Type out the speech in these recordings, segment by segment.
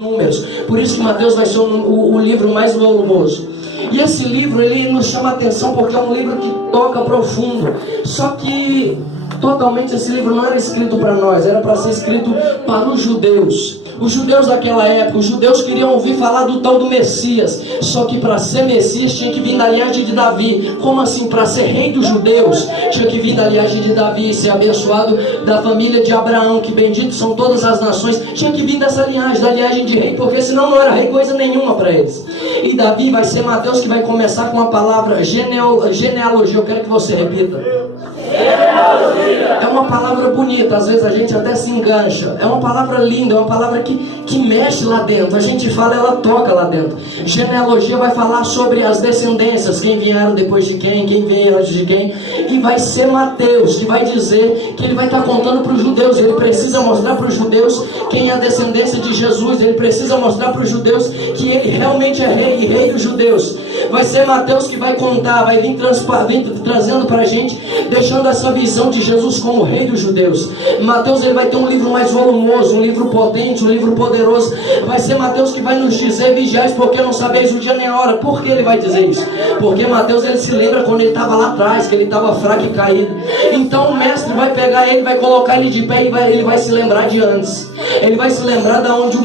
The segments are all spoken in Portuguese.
Números. Por isso que Mateus vai ser o livro mais volumoso. E esse livro, ele nos chama a atenção porque é um livro que toca profundo. Só que totalmente esse livro não era escrito para nós, era para ser escrito para os judeus. Os judeus daquela época, os judeus queriam ouvir falar do tal do Messias. Só que para ser Messias tinha que vir da linhagem de Davi. Como assim? Para ser rei dos judeus tinha que vir da linhagem de Davi, ser abençoado da família de Abraão, que benditos são todas as nações. Tinha que vir dessa linhagem, da linhagem de rei, porque senão não era rei coisa nenhuma para eles. E Davi vai ser Mateus que vai começar com a palavra genealogia. Eu quero que você repita. É uma palavra bonita, às vezes a gente até se engancha. É uma palavra linda, é uma palavra que mexe lá dentro. A gente fala, ela toca lá dentro. Genealogia vai falar sobre as descendências, quem vieram depois de quem veio antes de quem. E vai ser Mateus que vai dizer que ele vai estar contando para os judeus. Ele precisa mostrar para os judeus quem é a descendência de Jesus. Ele precisa mostrar para os judeus que ele realmente é rei e rei dos judeus. Vai ser Mateus que vai contar, vai vir trazendo para a gente, deixando essa visão de Jesus como rei dos judeus. Mateus, ele vai ter um livro mais volumoso, um livro potente, um livro poderoso. Vai ser Mateus que vai nos dizer: vigiais porque não sabeis o dia nem a hora. Por que ele vai dizer isso? Porque Mateus, ele se lembra quando ele estava lá atrás, que ele estava fraco e caído. Então o mestre vai pegar ele, vai colocar ele de pé e ele vai se lembrar de antes. Ele vai se lembrar de onde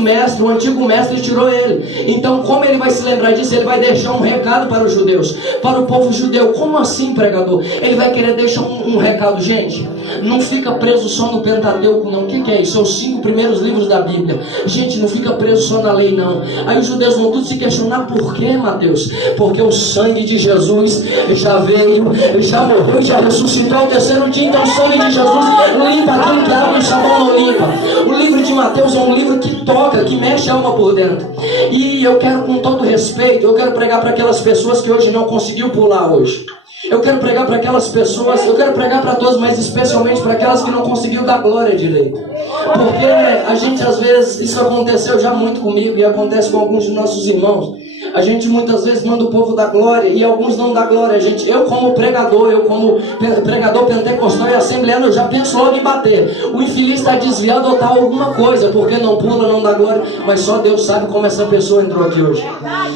o antigo mestre tirou ele. Então, como ele vai se lembrar disso? Ele vai deixar um recado para os judeus, para o povo judeu. Como assim, pregador? Ele vai querer deixar um recado. Gente, não fica preso só no Pentateuco, não. O que é isso? São os 5 primeiros livros da Bíblia. Gente, não fica preso só na lei, não. Aí os judeus vão tudo se questionar: por que, Mateus? Porque o sangue de Jesus já veio, já morreu, já ressuscitou ao terceiro dia. Então o sangue de Jesus limpa aquilo que a água e o sabão não limpa. O livro de Mateus é um livro que toca, que mexe a alma por dentro. E eu quero, com todo respeito, eu quero pregar para aquelas pessoas que hoje não conseguiu pular hoje. Eu quero pregar para aquelas pessoas, eu quero pregar para todos, mas especialmente para aquelas que não conseguiu dar glória direito. Porque a gente, às vezes, isso aconteceu já muito comigo e acontece com alguns de nossos irmãos. A gente muitas vezes manda o povo dar glória e alguns não dão glória. Eu como pregador pentecostal e assembleano, eu já penso logo em bater. O infeliz está desviado ou está alguma coisa, porque não pula, não dá glória. Mas só Deus sabe como essa pessoa entrou aqui hoje.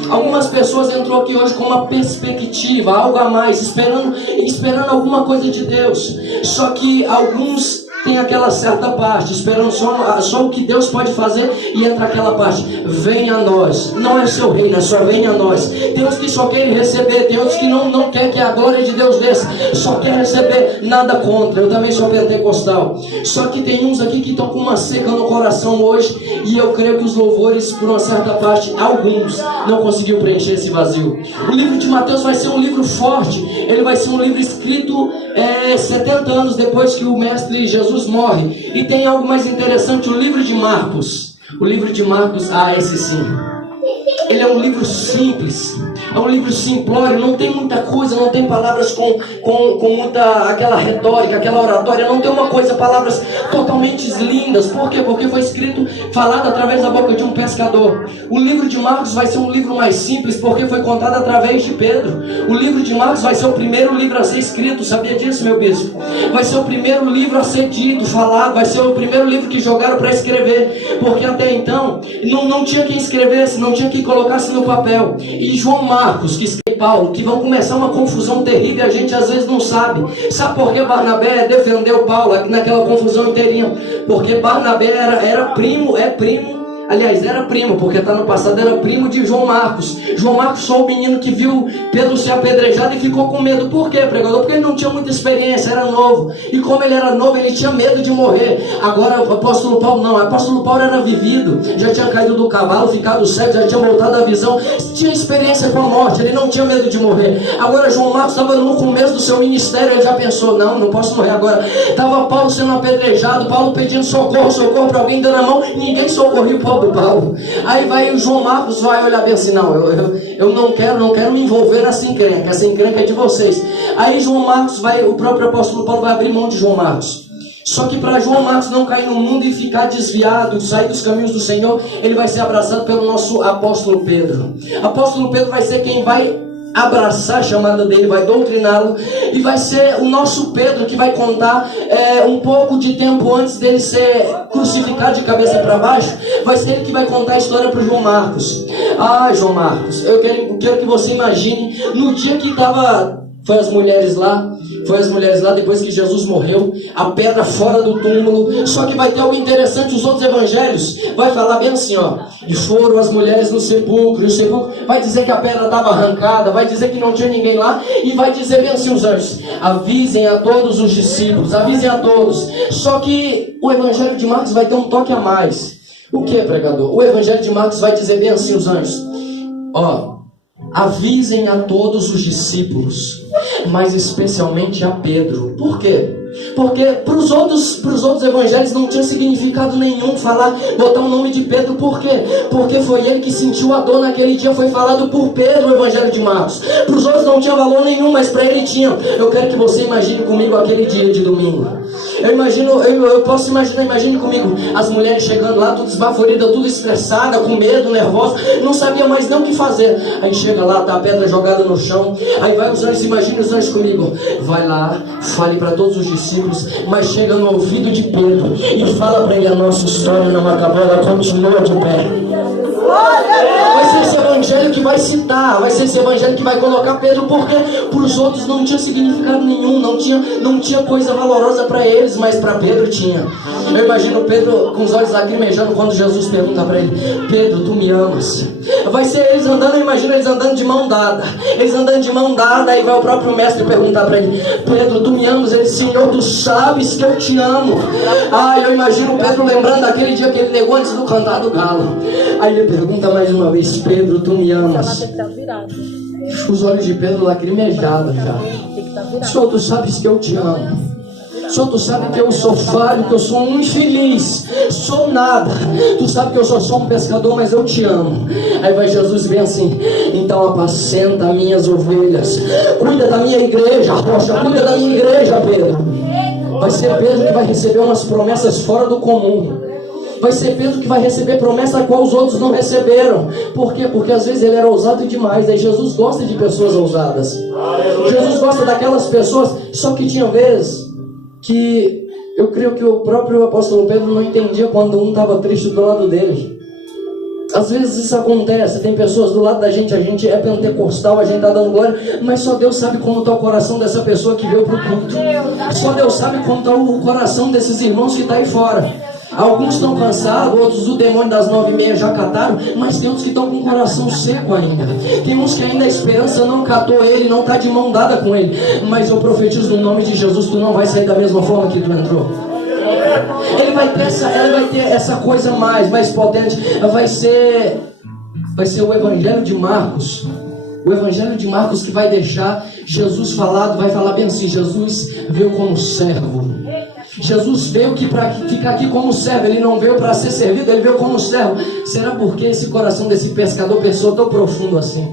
Algumas pessoas entrou aqui hoje com uma perspectiva, algo a mais, esperando alguma coisa de Deus. Só que alguns tem aquela certa parte, esperando só o que Deus pode fazer, e entra aquela parte: venha a nós. Não é seu reino, é só venha a nós. Tem uns que só querem receber, tem outros que não querem que a glória de Deus desça, só quer receber, nada contra. Eu também sou pentecostal. Só que tem uns aqui que estão com uma seca no coração hoje, e eu creio que os louvores, por uma certa parte, alguns não conseguiu preencher esse vazio. O livro de Mateus vai ser um livro forte. Ele vai ser um livro escrito 70 anos depois que o mestre Jesus morre. E tem algo mais interessante: o livro de Marcos. O livro de Marcos, esse sim. Ele é um livro simples, é um livro simplório, não tem muita coisa, não tem palavras com muita aquela retórica, aquela oratória, não tem palavras totalmente lindas. Por quê? Porque foi escrito, falado através da boca de um pescador. O livro de Marcos vai ser um livro mais simples, porque foi contado através de Pedro. O livro de Marcos vai ser o primeiro livro a ser escrito, sabia disso, meu bispo? Vai ser o primeiro livro a ser dito, falado, vai ser o primeiro livro que jogaram para escrever, porque até então não tinha quem escrevesse, não tinha quem colocasse no papel. E João Marcos, que escreve Paulo, que vão começar uma confusão terrível e a gente às vezes não sabe. Sabe por que Barnabé defendeu Paulo naquela confusão inteirinha? Porque Barnabé era primo, porque está no passado, era primo de João Marcos. João Marcos foi o menino que viu Pedro ser apedrejado e ficou com medo. Por quê, pregador? Porque ele não tinha muita experiência, era novo. E como ele era novo, ele tinha medo de morrer. Agora o apóstolo Paulo não. O apóstolo Paulo era vivido, já tinha caído do cavalo, ficado cego, já tinha voltado à visão, tinha experiência com a morte, ele não tinha medo de morrer. Agora João Marcos estava no começo do seu ministério, ele já pensou: não posso morrer agora. Estava Paulo sendo apedrejado, Paulo pedindo socorro para alguém, dando a mão, ninguém socorreu o pobre Paulo. Aí vai o João Marcos, vai olhar bem assim: eu não quero me envolver nessa encrenca, essa encrenca é de vocês. Aí João Marcos o próprio apóstolo Paulo vai abrir mão de João Marcos. Só que para João Marcos não cair no mundo e ficar desviado, sair dos caminhos do Senhor, ele vai ser abraçado pelo nosso apóstolo Pedro. Apóstolo Pedro vai ser quem vai abraçar a chamada dele, vai doutriná-lo, e vai ser o nosso Pedro que vai contar um pouco de tempo antes dele ser crucificado de cabeça para baixo. Vai ser ele que vai contar a história para o João Marcos. João Marcos, eu quero que você imagine no dia que foi as mulheres lá depois que Jesus morreu, a pedra fora do túmulo. Só que vai ter algo interessante, os outros evangelhos vai falar bem assim, e foram as mulheres no sepulcro, e o sepulcro vai dizer que a pedra estava arrancada, vai dizer que não tinha ninguém lá, e vai dizer bem assim os anjos: avisem a todos os discípulos, avisem a todos. Só que o evangelho de Marcos vai ter um toque a mais. O que, pregador? O evangelho de Marcos vai dizer bem assim os anjos: avisem a todos os discípulos, mas especialmente a Pedro. Por quê? Porque para os outros evangelhos não tinha significado nenhum botar o nome de Pedro. Por quê? Porque foi ele que sentiu a dor naquele dia. Foi falado por Pedro o evangelho de Marcos. Para os outros não tinha valor nenhum, mas para ele tinha. Eu quero que você imagine comigo aquele dia de domingo. Imagine comigo as mulheres chegando lá, tudo esbaforida, tudo estressada, com medo, nervosa, não sabia mais nem o que fazer. Aí chega lá, tá a pedra jogada no chão. Aí vai os anjos, imagine os anjos comigo. Vai lá, fale para todos os discípulos, mas chega no ouvido de Pedro e fala para ele: a nossa história não acabou, ela continua de pé. Vai ser esse evangelho que vai citar, vai ser esse evangelho que vai colocar Pedro, porque para os outros não tinha significado nenhum, não tinha coisa valorosa para eles, mas para Pedro tinha. Eu imagino Pedro com os olhos lacrimejando quando Jesus pergunta para ele: Pedro, tu me amas? Vai ser eles andando, eu imagino eles andando de mão dada, aí vai o próprio mestre perguntar para ele: Pedro, tu me amas? Ele: Senhor, tu sabes que eu te amo. Eu imagino Pedro lembrando daquele dia que ele negou antes do cantar do galo. Aí ele pergunta mais uma vez: Pedro, tu me amas? Os olhos de Pedro lacrimejavam já. Senhor, tu sabes que eu te amo. Senhor, tu sabe que eu sou falho, que eu sou um infeliz, sou nada. Tu sabe que eu sou só um pescador, mas eu te amo. Aí vai Jesus bem assim: então apacenta minhas ovelhas, cuida da minha igreja, rocha, cuida da minha igreja, Pedro. Vai ser Pedro que vai receber umas promessas fora do comum. Vai ser Pedro que vai receber promessa a qual os outros não receberam. Por quê? Porque às vezes ele era ousado demais. Aí Jesus gosta de pessoas ousadas. Jesus gosta daquelas pessoas. Só que tinha vezes que eu creio que o próprio apóstolo Pedro não entendia quando um estava triste do lado dele. Às vezes isso acontece, tem pessoas do lado da gente, a gente é pentecostal, a gente está dando glória, mas só Deus sabe como está o coração dessa pessoa que veio para o culto. Só Deus sabe como está o coração desses irmãos que está aí fora. Alguns estão cansados, outros o demônio das 9h30 já cataram, mas tem uns que estão com o coração seco ainda. Tem uns que ainda a esperança não catou ele, não está de mão dada com ele. Mas eu profetizo no nome de Jesus, tu não vai sair da mesma forma que tu entrou. Ele vai ter essa coisa mais potente. Vai ser o Evangelho de Marcos. O Evangelho de Marcos que vai deixar Jesus falado, vai falar bem assim: Jesus veio como servo. Jesus veio para ficar aqui como servo. Ele não veio para ser servido, ele veio como servo. Será porque esse coração desse pescador pensou tão profundo assim?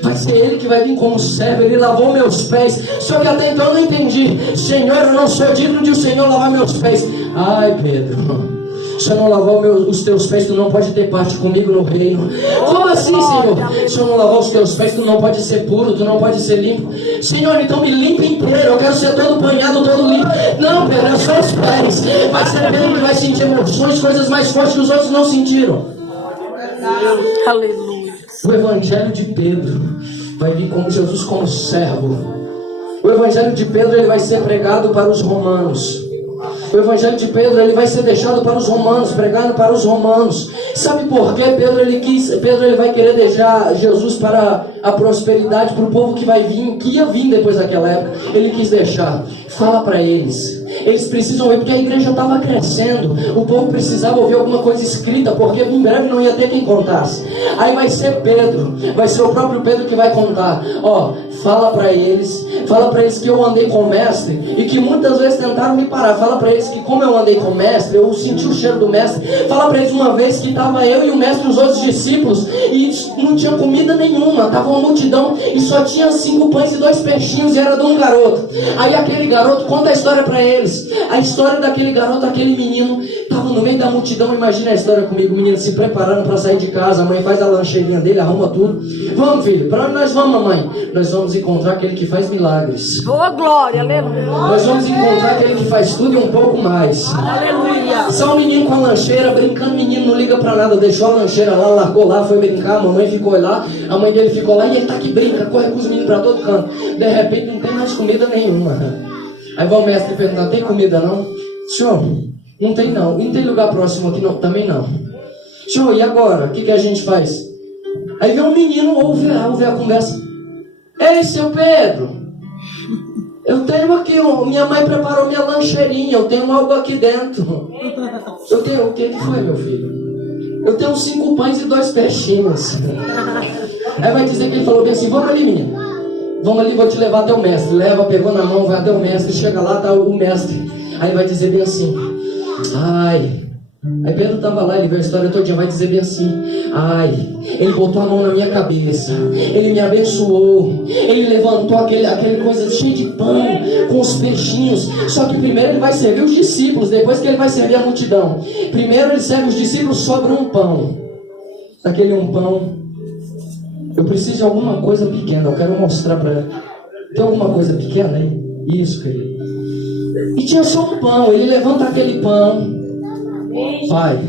Vai ser ele que vai vir como servo. Ele lavou meus pés. Só que até então eu não entendi. Senhor, eu não sou digno de o Senhor lavar meus pés. Ai, Pedro, se eu não lavar os teus pés, tu não pode ter parte comigo no reino. Como assim, Senhor? Se eu não lavar os teus pés, tu não pode ser puro, tu não pode ser limpo. Senhor, então me limpa inteiro. Eu quero ser todo banhado, todo limpo. Não, Pedro, é só os pés. Vai ser Pedro que vai sentir emoções, coisas mais fortes que os outros não sentiram. Aleluia. O Evangelho de Pedro vai vir como Jesus como servo. O Evangelho de Pedro ele vai ser pregado para os romanos. O Evangelho de Pedro ele vai ser deixado para os romanos, pregado para os romanos. Sabe por quê? Pedro ele vai querer deixar Jesus para a prosperidade, para o povo que ia vir depois daquela época. Ele quis deixar. Fala para eles. Eles precisam ver, porque a igreja estava crescendo. O povo precisava ouvir alguma coisa escrita, porque em breve não ia ter quem contasse. Aí vai ser Pedro, vai ser o próprio Pedro que vai contar. Fala para eles que eu andei com o mestre e que muitas vezes tentaram me parar. Fala para eles que como eu andei com o mestre, eu senti o cheiro do mestre. Fala para eles uma vez que estava eu e o mestre e os outros discípulos e não tinha comida nenhuma, estava uma multidão e só tinha 5 pães e 2 peixinhos e era de um garoto. Aí aquele garoto conta a história para eles. A história daquele garoto, aquele menino, tá estava no meio da multidão. Imagina a história comigo, o menino se preparando para sair de casa. A mãe faz a lancheirinha dele, arruma tudo. Vamos, filho, para onde nós vamos, mamãe? Nós vamos encontrar aquele que faz milagres. Boa glória, aleluia. Nós vamos encontrar aquele que faz tudo e um pouco mais. Aleluia. Só o menino com a lancheira, brincando, o menino não liga pra nada, deixou a lancheira lá, largou lá, foi brincar, a mamãe ficou lá, a mãe dele ficou lá, e ele tá que brinca, corre com os meninos pra todo canto. De repente não tem mais comida nenhuma. Aí vai o mestre perguntar, tem comida não? Senhor, não tem não. E não tem lugar próximo aqui não? Também não. Senhor, e agora? O que a gente faz? Aí vem um menino, ouve a conversa. Ei, seu Pedro, eu tenho aqui, minha mãe preparou minha lancheirinha, eu tenho algo aqui dentro. Eu tenho, o que foi, meu filho? Eu tenho 5 pães e 2 peixinhos. Aí vai dizer que ele falou bem assim, vamos ali, menino. Vamos ali, vou te levar até o mestre. Leva, pegou na mão, vai até o mestre, chega lá, tá o mestre. Aí vai dizer bem assim, ai. Aí Pedro estava lá, ele viu a história todinha, vai dizer bem assim, ai, ele botou a mão na minha cabeça, ele me abençoou, ele levantou aquele coisa cheia de pão, com os peixinhos. Só que primeiro ele vai servir os discípulos, depois que ele vai servir a multidão. Primeiro ele serve os discípulos, sobra um pão. Daquele um pão, eu preciso de alguma coisa pequena, eu quero mostrar para ela. Tem alguma coisa pequena aí? Isso, querido. E tinha só um pão, ele levanta aquele pão. Pai,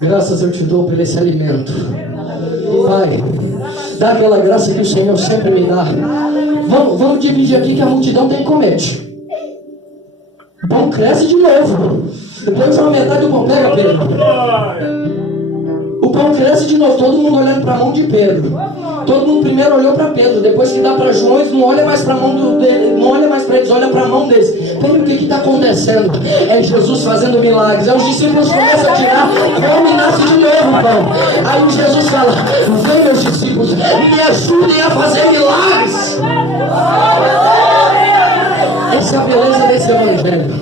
graças eu te dou por esse alimento. Pai, dá aquela graça que o Senhor sempre me dá. Vamos dividir aqui que a multidão tem que comer. O pão cresce de novo. Depois uma metade do pão, pega Pedro. O pão cresce de novo, todo mundo olhando para a mão de Pedro. Todo mundo primeiro olhou para Pedro, depois que dá para João, eles não olha mais para a mão dele, não olha mais para eles, olha para a mão deles. Pedro, o que está acontecendo? É Jesus fazendo milagres. Aí os discípulos começam a tirar, come e nasce de novo o pão. Aí Jesus fala, vem meus discípulos, me ajudem a fazer milagres. Essa é a beleza desse evangelho.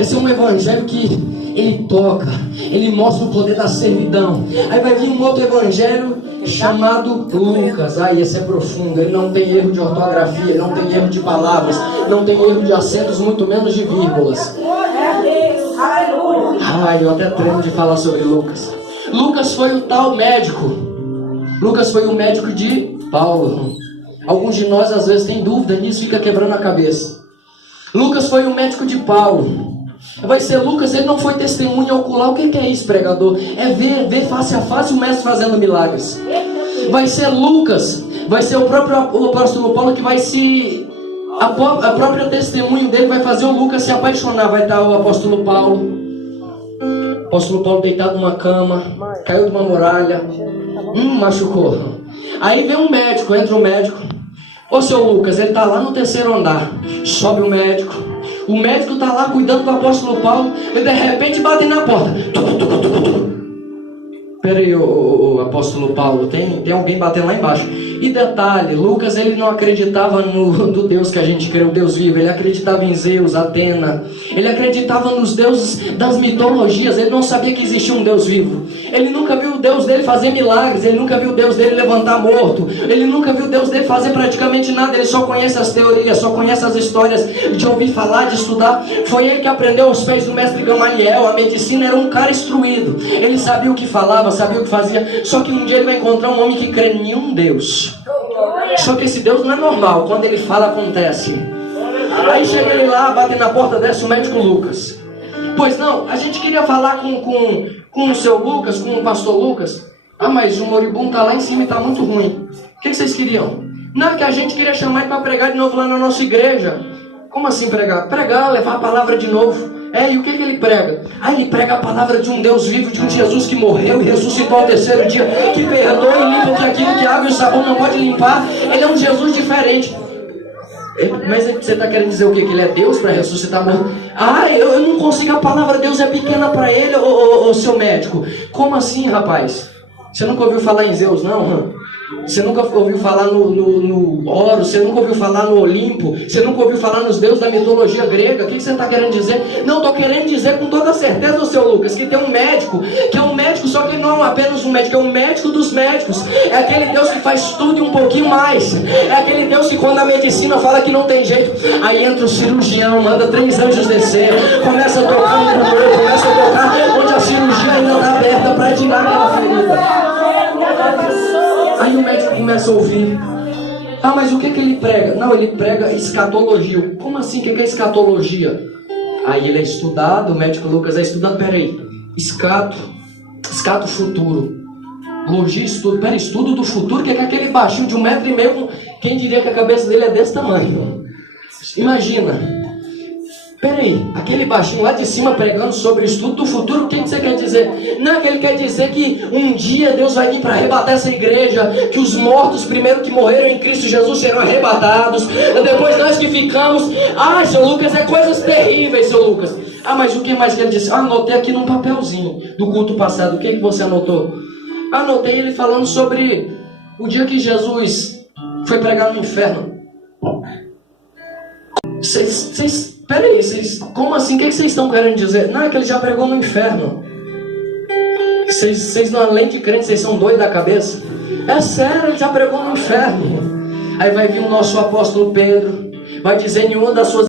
Esse é um evangelho que ele toca, ele mostra o poder da servidão. Aí vai vir um outro evangelho chamado Lucas. Esse é profundo, ele não tem erro de ortografia, não tem erro de palavras, não tem erro de acentos, muito menos de vírgulas. Eu até tremo de falar sobre Lucas. Lucas foi o tal médico. Lucas foi o médico de Paulo. Alguns de nós às vezes tem dúvida nisso, fica quebrando a cabeça. Lucas foi o médico de Paulo. Vai ser Lucas, ele não foi testemunha ocular. O que é isso, pregador? É ver face a face o mestre fazendo milagres. Vai ser Lucas, vai ser o próprio apóstolo Paulo que vai se... A própria testemunho dele vai fazer o Lucas se apaixonar. Vai estar o apóstolo Paulo. O apóstolo Paulo deitado numa cama, caiu de uma muralha, machucou. Aí vem um médico, entra o médico. Ô seu Lucas, ele está lá no 3º andar. Sobe o médico. O médico está lá cuidando do apóstolo Paulo. E de repente batem na porta. Peraí, o apóstolo Paulo, tem alguém batendo lá embaixo. E detalhe, Lucas ele não acreditava no Deus que a gente crê, o Deus vivo. Ele acreditava em Zeus, Atena. Ele acreditava nos deuses das mitologias. Ele não sabia que existia um Deus vivo. Ele nunca viu o Deus dele fazer milagres. Ele nunca viu o Deus dele levantar morto. Ele nunca viu o Deus dele fazer praticamente nada. Ele só conhece as teorias, só conhece as histórias de ouvir falar, de estudar. Foi ele que aprendeu aos pés do mestre Gamaliel. A medicina, era um cara instruído. Ele sabia o que falava, sabia o que fazia. Só que um dia ele vai encontrar um homem que crê em nenhum Deus. Só que esse Deus não é normal. Quando ele fala, acontece. Aí chega ele lá, bate na porta, desce o médico Lucas. Pois não, a gente queria falar com o seu Lucas, com o pastor Lucas. Mas o moribundo está lá em cima e está muito ruim. O que vocês queriam? Não, que a gente queria chamar ele para pregar de novo lá na nossa igreja. Como assim pregar? Pregar, levar a palavra de novo. E o que ele prega? Ele prega a palavra de um Deus vivo, de um Jesus que morreu e ressuscitou ao 3º dia, que perdoa e limpa que aquilo que a água e o sabão não pode limpar. Ele é um Jesus diferente. Mas você está querendo dizer o quê? Que ele é Deus para ressuscitar morto? Eu não consigo, a palavra de Deus é pequena para ele, ô seu médico. Como assim, rapaz? Você nunca ouviu falar em Zeus, não? Você nunca ouviu falar no Horus, você nunca ouviu falar no Olimpo, você nunca ouviu falar nos deuses da mitologia grega. O que você está querendo dizer? Não, estou querendo dizer com toda certeza, seu Lucas, que tem um médico, que é um médico, só que ele não é apenas um médico, é um médico dos médicos. É aquele Deus que faz tudo e um pouquinho mais. É aquele Deus que quando a medicina fala que não tem jeito, aí entra o cirurgião, manda 3 anjos descer, começa a tocar no corpo, começa a tocar onde a cirurgia ainda está aberta para tirar aquela ferida. Aí o médico começa a ouvir. Ah, mas o que ele prega? Não, ele prega escatologia. Como assim? O que é escatologia? Aí ele é estudado, o médico Lucas é estudado. Peraí, escato futuro. Logia, estudo do futuro. Que é aquele baixinho de 1,5 m, quem diria que a cabeça dele é desse tamanho? Imagina. Peraí, aquele baixinho lá de cima pregando sobre o estudo do futuro, o que você quer dizer? Não, que ele quer dizer que um dia Deus vai vir para arrebatar essa igreja, que os mortos primeiro que morreram em Cristo Jesus serão arrebatados, depois nós que ficamos. Ah, seu Lucas, é coisas terríveis, seu Lucas. Ah, mas o que mais que ele disse? Ah, anotei aqui num papelzinho do culto passado. O que você anotou? Anotei ele falando sobre o dia que Jesus foi pregar no inferno. Peraí, como assim? O que vocês estão querendo dizer? Não, é que ele já pregou no inferno. Vocês não, além de crentes, vocês são doidos da cabeça? É sério, ele já pregou no inferno. Aí vai vir o nosso apóstolo Pedro, vai dizer em uma das suas